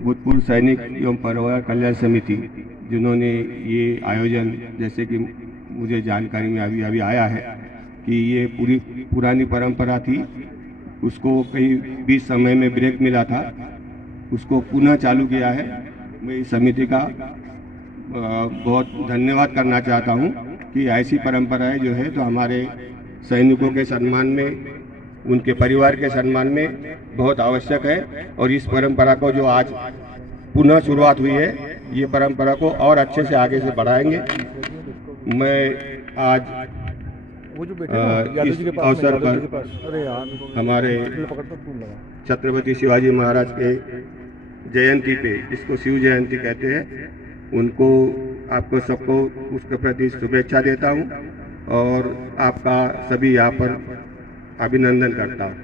भूतपूर्व सैनिक एवं परिवार कल्याण समिति जिन्होंने ये आयोजन, जैसे कि मुझे जानकारी में अभी अभी आया है कि ये पूरी पुरानी परंपरा थी, उसको कई बीच समय में ब्रेक मिला था, उसको पुनः चालू किया है। मैं इस समिति का बहुत धन्यवाद करना चाहता हूँ कि ऐसी परंपराएं जो है तो हमारे सैनिकों के सम्मान में, उनके परिवार के सम्मान में बहुत आवश्यक है। और इस परंपरा को जो आज पुनः शुरुआत हुई है, ये परंपरा को और अच्छे से आगे से बढ़ाएंगे। मैं आज इस अवसर पर हमारे छत्रपति शिवाजी महाराज के जयंती पे, जिसको शिव जयंती कहते हैं, उनको आपको सबको उसके प्रति शुभेच्छा देता हूँ और आपका सभी यहाँ पर अभिनंदन करता हूँ।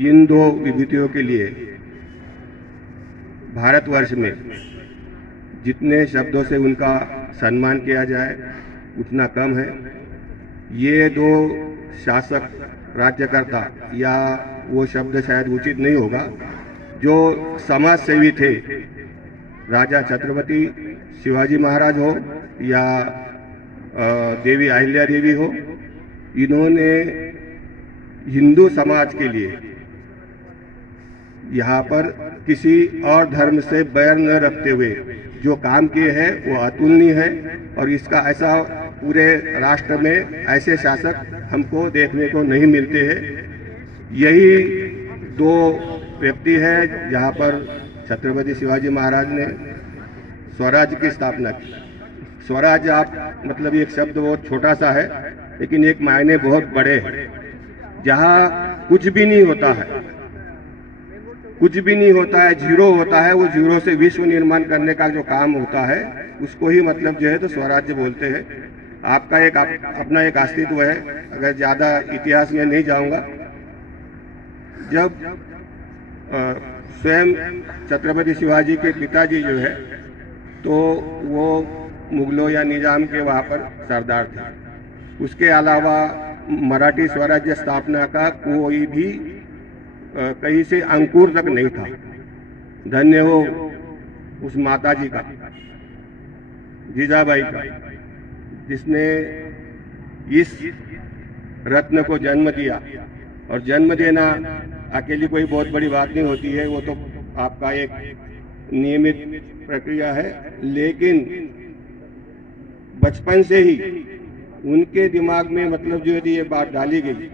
इन दो विभूतियों के लिए भारतवर्ष में जितने शब्दों से उनका सम्मान किया जाए उतना कम है। ये दो शासक, राज्यकर्ता, या वो शब्द शायद उचित नहीं होगा, जो समाज सेवी थे, राजा छत्रपति शिवाजी महाराज हो या देवी अहिल्या देवी हो, इन्होंने हिंदू समाज के लिए यहाँ पर किसी और धर्म से बैर न रखते हुए जो काम किए हैं वो अतुलनीय है। और इसका ऐसा पूरे राष्ट्र में ऐसे शासक हमको देखने को नहीं मिलते हैं। यही दो व्यक्ति है जहाँ पर छत्रपति शिवाजी महाराज ने स्वराज की स्थापना की। स्वराज, आप मतलब एक शब्द बहुत छोटा सा है, लेकिन एक मायने बहुत बड़े हैं। जहाँ कुछ भी नहीं होता है, कुछ भी नहीं होता है, जीरो होता है, वो जीरो से विश्व निर्माण करने का जो काम होता है उसको ही मतलब जो है तो स्वराज्य बोलते हैं। आपका एक अपना एक अस्तित्व है। अगर ज़्यादा इतिहास में नहीं जाऊंगा, जब स्वयं छत्रपति शिवाजी के पिताजी जो है तो वो मुगलों या निजाम के वहाँ पर सरदार थे। उसके अलावा मराठी स्वराज्य स्थापना का कोई भी कहीं से अंकुर तक नहीं था। धन्य हो उस माताजी का, जीजाबाई का, जिसने इस रत्न को जन्म दिया। और जन्म देना अकेली कोई बहुत बड़ी बात नहीं होती है, वो तो आपका एक नियमित प्रक्रिया है। लेकिन बचपन से ही उनके दिमाग में मतलब जो है ये बात डाली गई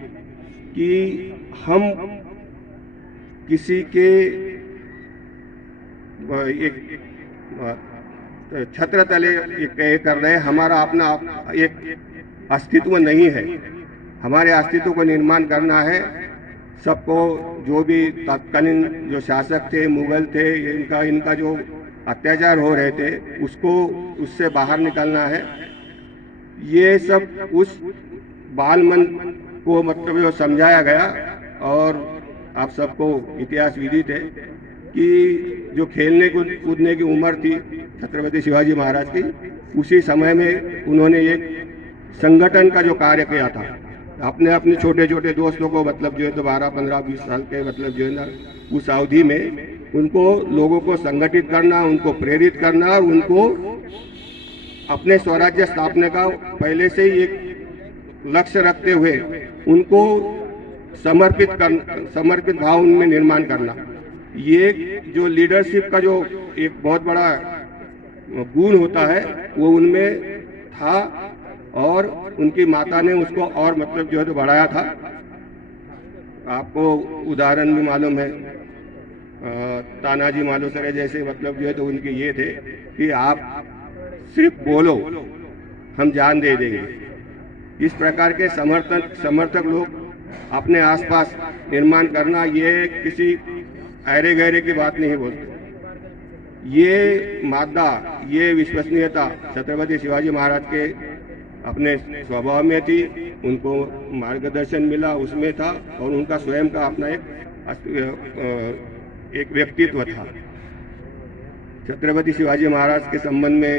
कि हम किसी के एक छत्र तले कर रहे, हमारा अपना एक अस्तित्व नहीं है। हमारे अस्तित्व को निर्माण करना है। सबको, जो भी तत्कालीन जो शासक थे, मुगल थे, इनका जो अत्याचार हो रहे थे, उससे बाहर निकलना है। ये सब उस बाल मन को मतलब जो समझाया गया। और आप सबको इतिहास विदित है कि जो खेलने कूदने की उम्र थी छत्रपति शिवाजी महाराज की, उसी समय में उन्होंने एक संगठन का जो कार्य किया था। अपने अपने छोटे छोटे दोस्तों को मतलब जो है तो 12, 15, 20 साल के मतलब जो है ना, उस अवधि में उनको लोगों को संगठित करना, उनको प्रेरित करना और उनको अपने स्वराज्य स्थापना का पहले से ही एक लक्ष्य रखते हुए उनको समर्पित भाव उनमें निर्माण करना। ये जो लीडरशिप का जो एक बहुत बड़ा गुण होता है वो उनमें था। और उनकी माता ने उसको और मतलब जो है तो बढ़ाया था। आपको उदाहरण भी मालूम है, तानाजी मालुसरे जैसे मतलब जो है तो उनके ये थे कि आप सिर्फ बोलो, हम जान दे देंगे। इस प्रकार के समर्थक लोग अपने आसपास निर्माण करना, ये किसी ऐरे गहरे की बात नहीं बोलते। ये मादा, ये विश्वसनीयता छत्रपति शिवाजी महाराज के अपने स्वभाव में थी। उनको मार्गदर्शन मिला, उसमें था। और उनका स्वयं का अपना एक व्यक्तित्व था। छत्रपति शिवाजी महाराज के संबंध में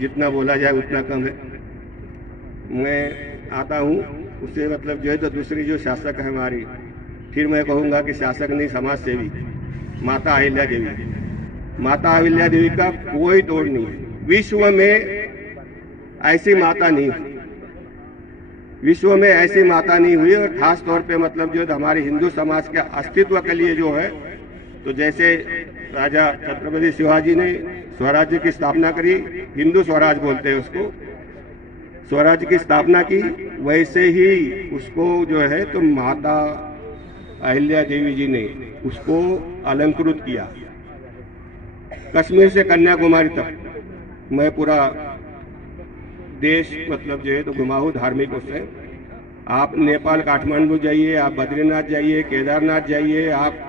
जितना बोला जाए उतना कम है। मैं आता हूँ उससे मतलब जो है तो दूसरी जो शासक है हमारी फिर मैं कहूँगा कि शासक नहीं, समाज सेवी माता अहिल्या देवी। माता अहिल्या देवी का कोई तोड़ नहीं है। विश्व में ऐसी माता नहीं, विश्व में ऐसी माता नहीं हुई। और खास तौर पे मतलब जो हमारे हिंदू समाज के अस्तित्व के लिए जो है, तो जैसे राजा छत्रपति शिवाजी ने स्वराज्य की स्थापना करी, हिंदू स्वराज बोलते हैं उसको, स्वराज्य की स्थापना की, वैसे ही उसको जो है तो माता अहिल्या देवी जी ने उसको अलंकृत किया। कश्मीर से कन्याकुमारी तक मैं पूरा देश मतलब जो है तो घुमा हूँ धार्मिक उससे। आप नेपाल काठमांडू जाइए, आप बद्रीनाथ जाइए, केदारनाथ जाइए, आप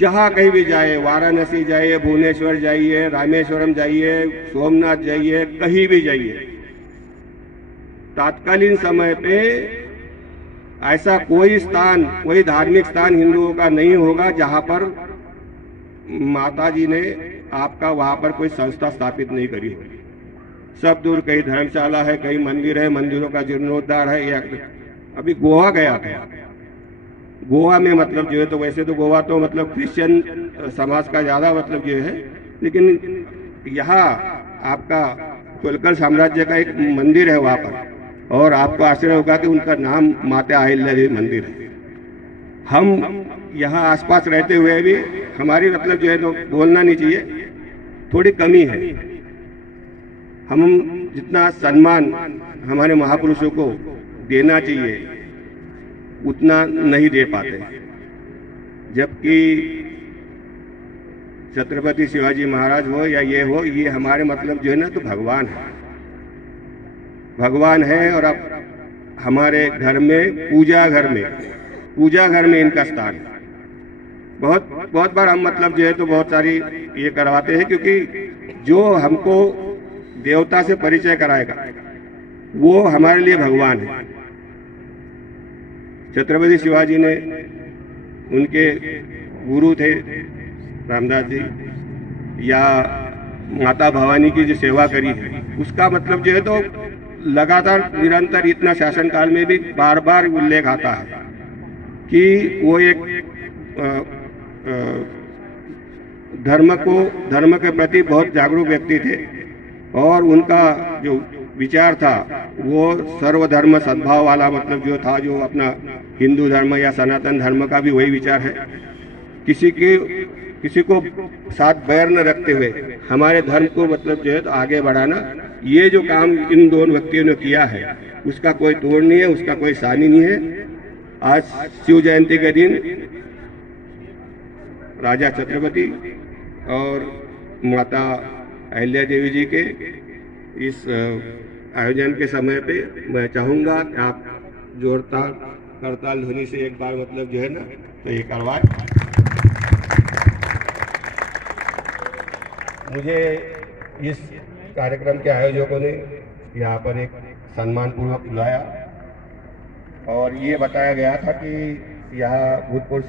जहाँ कहीं भी जाइए, वाराणसी जाइए, भुवनेश्वर जाइए, रामेश्वरम जाइए, सोमनाथ जाइए, कहीं भी जाइए, तात्कालीन समय पे ऐसा कोई स्थान, कोई धार्मिक स्थान हिंदुओं का नहीं होगा जहाँ पर माता जी ने आपका वहाँ पर कोई संस्था स्थापित नहीं करी होगी। सब दूर कहीं धर्मशाला है, कहीं मंदिर है, मंदिरों का जीर्णोद्धार है। या अभी गोवा गया था, गोवा में मतलब जो है तो वैसे तो गोवा तो मतलब क्रिश्चियन समाज का ज़्यादा मतलब जो है, लेकिन यहाँ आपका कोलकल साम्राज्य का एक मंदिर है वहाँ पर, और आपको आश्चर्य होगा कि उनका नाम माता अहिल्या देवी मंदिर है। हम यहाँ आसपास रहते हुए भी हमारी मतलब जो है तो बोलना नहीं चाहिए, थोड़ी कमी है। हम जितना सम्मान हमारे महापुरुषों को देना चाहिए उतना नहीं दे पाते, जबकि छत्रपति शिवाजी महाराज हो या ये हो, ये हमारे मतलब जो है ना तो भगवान है, भगवान है। और अब हमारे घर में पूजा घर में इनका स्थान है। बहुत बार हम मतलब जो है तो बहुत सारी ये करवाते हैं, क्योंकि जो हमको देवता से परिचय कराएगा वो हमारे लिए भगवान है। छत्रपति शिवाजी ने, उनके गुरु थे रामदास जी, या माता भवानी की जो सेवा करी है उसका मतलब जो है तो लगातार निरंतर इतना शासनकाल में भी बार बार उल्लेख आता है कि वो एक धर्म के प्रति बहुत जागरूक व्यक्ति थे, और उनका जो विचार था वो सर्वधर्म सद्भाव वाला मतलब जो था, जो अपना हिंदू धर्म या सनातन धर्म का भी वही विचार है। किसी को साथ बैर न रखते हुए हमारे धर्म को मतलब जो है तो आगे बढ़ाना, ये जो काम इन दोनों व्यक्तियों ने किया है उसका कोई तोड़ नहीं है, उसका कोई सानी नहीं है। आज शिव जयंती के दिन राजा छत्रपति और माता अहिल्या देवी जी के इस आयोजन के समय पे मैं चाहूँगा कि आप जोरदार करताल ध्वनि से एक बार मतलब जो है ना तो ये करवाएं। मुझे इस कार्यक्रम के आयोजकों ने यहाँ पर एक सम्मानपूर्वक बुलाया, और ये बताया गया था कि यहाँ भूतपूर्व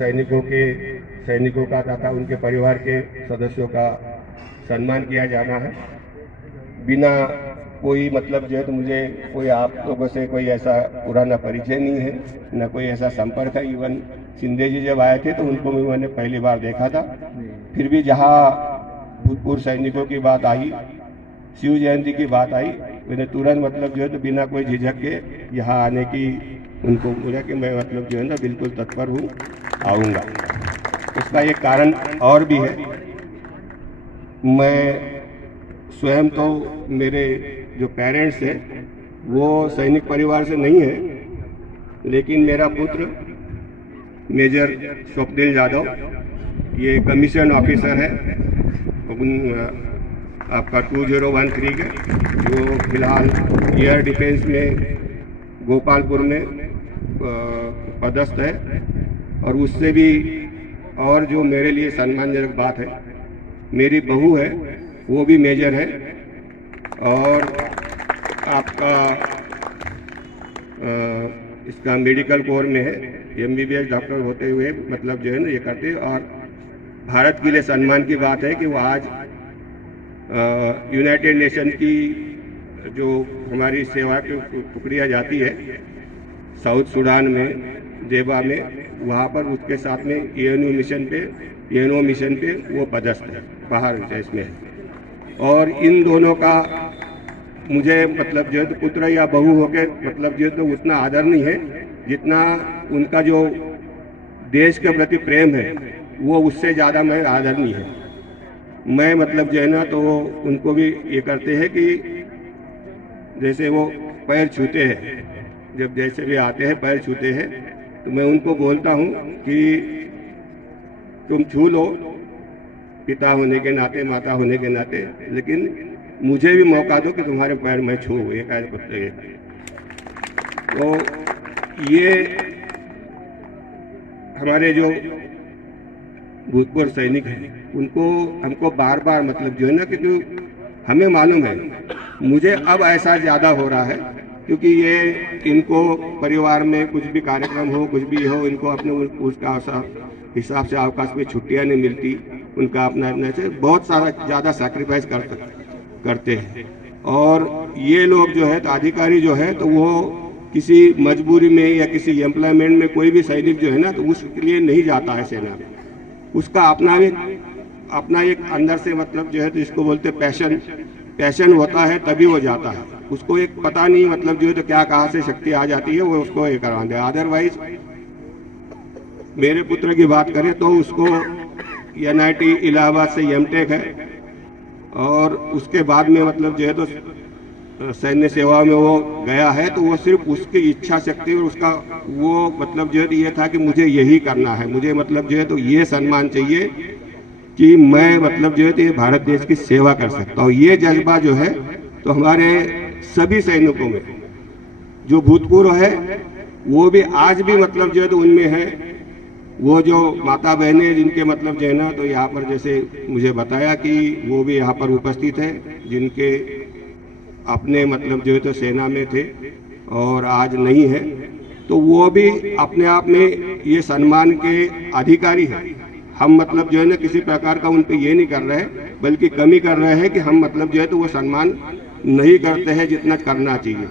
सैनिकों का तथा उनके परिवार के सदस्यों का सम्मान किया जाना है। बिना कोई मतलब जो है तो मुझे कोई आप लोगों से कोई ऐसा पुराना परिचय नहीं है, न कोई ऐसा संपर्क है। इवन शिंदे जी जब आए थे तो उनको भी मैंने पहली बार देखा था। फिर भी जहाँ भूतपूर्व सैनिकों की बात आई, शिव जयंती की बात आई, मैंने तुरंत मतलब जो है तो बिना कोई झिझक के यहाँ आने की उनको बोला कि मैं मतलब जो है ना बिल्कुल तत्पर हूँ, आऊँगा। उसका एक कारण और भी है। मैं स्वयं तो मेरे जो पेरेंट्स हैं वो सैनिक परिवार से नहीं है, लेकिन मेरा पुत्र मेजर स्वप्निल यादव ये कमीशन ऑफिसर है आपका 2013 के, जो फिलहाल एयर डिफेंस में गोपालपुर में पदस्थ है। और उससे भी और जो मेरे लिए सम्मानजनक बात है, मेरी बहू है वो भी मेजर है, और आपका इसका मेडिकल कोर में है, MBBS डॉक्टर होते हुए मतलब जो है ना ये करते। और भारत के लिए सम्मान की बात है कि वो आज यूनाइटेड नेशन की जो हमारी सेवा की टुकड़ियाँ जाती है साउथ सूडान में, जेबा में, वहाँ पर उसके साथ में एएनओ मिशन पे वो पदस्थ है, बाहर देश में है। और इन दोनों का मुझे मतलब जो है तो पुत्र या बहू होके मतलब जो है तो उतना आदर नहीं है जितना उनका जो देश के प्रति प्रेम है वो उससे ज़्यादा मैं आदरणीय है। मैं मतलब जो है ना तो उनको भी ये करते हैं कि जैसे वो पैर छूते हैं, जब जैसे भी आते हैं पैर छूते हैं तो मैं उनको बोलता हूँ कि तुम छू लो पिता होने के नाते, माता होने के नाते, लेकिन मुझे भी मौका दो कि तुम्हारे पैर मैं छू। एक ऐसे पुत्र तो ये हमारे जो भूतपूर्व सैनिक हैं उनको हमको बार बार मतलब जो है ना, क्योंकि हमें मालूम है, मुझे अब ऐसा ज़्यादा हो रहा है क्योंकि ये इनको परिवार में कुछ भी कार्यक्रम हो, कुछ भी हो, इनको अपने उसका हिसाब से अवकाश में छुट्टियां नहीं मिलती, उनका अपना अपना से बहुत सारा ज़्यादा सैक्रिफाइस करते हैं। और ये लोग जो है तो अधिकारी जो है तो वो किसी मजबूरी में या किसी एम्प्लॉयमेंट में कोई भी सैनिक जो है ना तो उसके लिए नहीं जाता है सेना में, उसका अपना एक अंदर से मतलब जो है तो इसको बोलते पैशन होता है, तभी वो जाता है। उसको एक पता नहीं मतलब जो है तो क्या कहाँ से शक्ति आ जाती है, वो उसको ये करवा दे। अदरवाइज मेरे पुत्र की बात करें तो उसको NIT इलाहाबाद से एमटेक है और उसके बाद में मतलब जो है तो सैन्य सेवा में वो गया है, तो वो सिर्फ उसकी इच्छा शक्ति और उसका वो मतलब जो है ये था कि मुझे यही करना है, मुझे मतलब जो है तो ये सम्मान चाहिए कि मैं मतलब जो है तो ये भारत देश की सेवा कर सकता हूँ। ये जज्बा जो है तो हमारे सभी सैनिकों में जो भूतपूर्व है वो भी आज भी मतलब जो है तो उनमें है। वो जो माता बहनें जिनके मतलब जो है ना तो यहाँ पर जैसे मुझे बताया कि वो भी यहाँ पर उपस्थित है, जिनके अपने मतलब जो है तो सेना में थे और आज नहीं है, तो वो भी अपने आप में ये सम्मान के अधिकारी है। हम मतलब जो है ना किसी प्रकार का उन पे ये नहीं कर रहे हैं, बल्कि कमी कर रहे हैं कि हम मतलब जो है तो वो सम्मान नहीं करते हैं जितना करना चाहिए।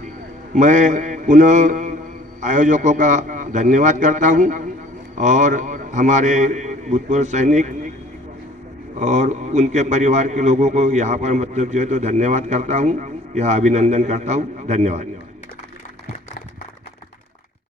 मैं पुनः आयोजकों का धन्यवाद करता हूं और हमारे भूतपूर्व सैनिक और उनके परिवार के लोगों को यहाँ पर मतलब जो है तो धन्यवाद करता हूं, यह अभिनंदन करता हूं। धन्यवाद।